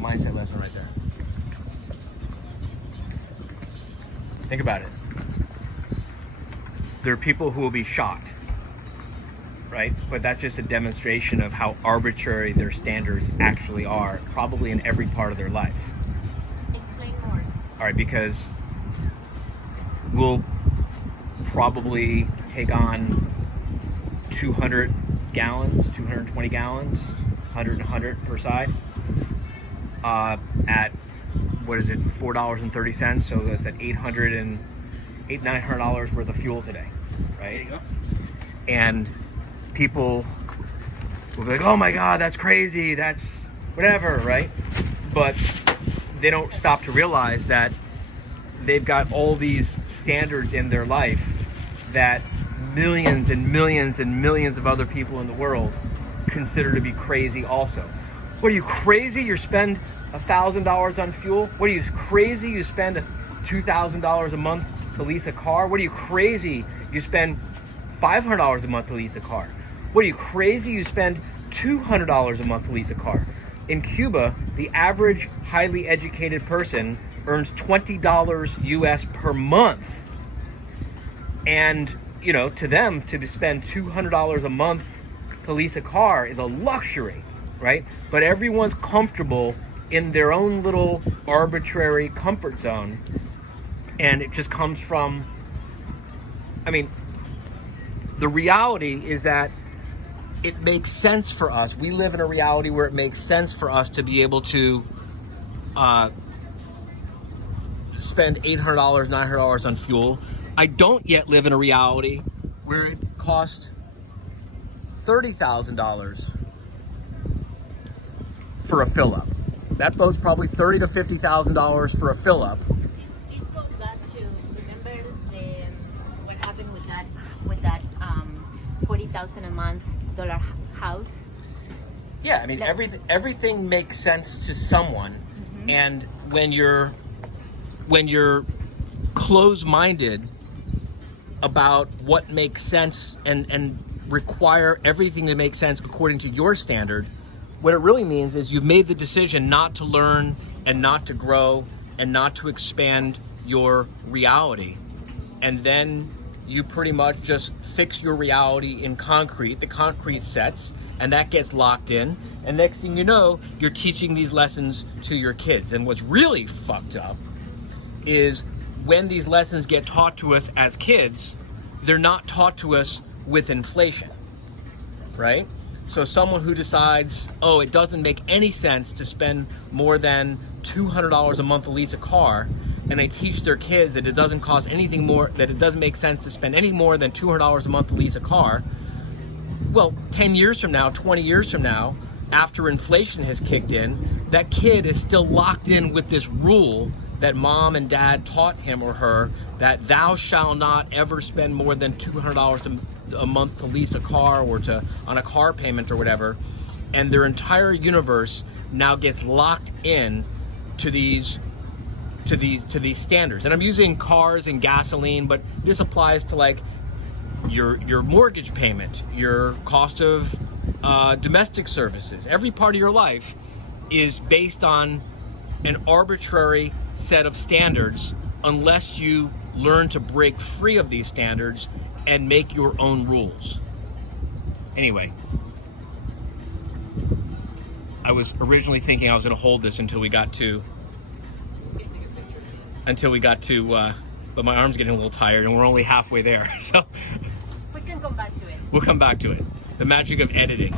mindset lesson right there. Think about it. There are people who will be shocked, right? But that's just a demonstration of how arbitrary their standards actually are, probably in every part of their life. Explain more. All right, because we'll probably take on 200 gallons, 220 gallons, 100 per side, at, what is it, $4.30, so that's at $900 worth of fuel today, right? There you go. And people will be like, oh my God, that's crazy, that's whatever, right? But they don't stop to realize that they've got all these standards in their life that millions and millions and millions of other people in the world consider to be crazy also. What are you, crazy? You spend $1,000 on fuel? What are you, crazy? You spend $2,000 a month to lease a car? What are you, crazy? You spend $500 a month to lease a car? What are you, crazy? You spend $200 a month to lease a car? In Cuba, the average highly educated person earns $20 US per month. And, you know, to them, to spend $200 a month to lease a car is a luxury, right? But everyone's comfortable in their own little arbitrary comfort zone. And it just comes from, I mean, the reality is that it makes sense for us. We live in a reality where it makes sense for us to be able to spend $800, $900 on fuel. I don't yet live in a reality where it costs $30,000 for a fill-up. That boat's probably $30,000 to $50,000 for a fill-up. This goes back to, remember what happened with that $40,000 a month house? Yeah, I mean, everything makes sense to someone, and when you're close-minded about what makes sense and require everything to make sense according to your standard, what it really means is you've made the decision not to learn and not to grow and not to expand your reality. And then you pretty much just fix your reality in concrete. The concrete sets, and that gets locked in. And next thing you know, you're teaching these lessons to your kids. And what's really fucked up is when these lessons get taught to us as kids, they're not taught to us with inflation, right? So someone who decides, oh, it doesn't make any sense to spend more than $200 a month to lease a car, and they teach their kids that it doesn't cost anything more, that it doesn't make sense to spend any more than $200 a month to lease a car. Well, 10 years from now, 20 years from now, after inflation has kicked in, that kid is still locked in with this rule that mom and dad taught him or her, that thou shalt not ever spend more than $200 a month to lease a car or on a car payment or whatever. And their entire universe now gets locked in to these standards. And I'm using cars and gasoline, but this applies to like your mortgage payment, your cost of domestic services. Every part of your life is based on an arbitrary set of standards unless you learn to break free of these standards and make your own rules. Anyway, I was originally thinking I was going to hold this until we got to, but my arm's getting a little tired and we're only halfway there. So We can come back to it. we'll come back to it. The magic of editing.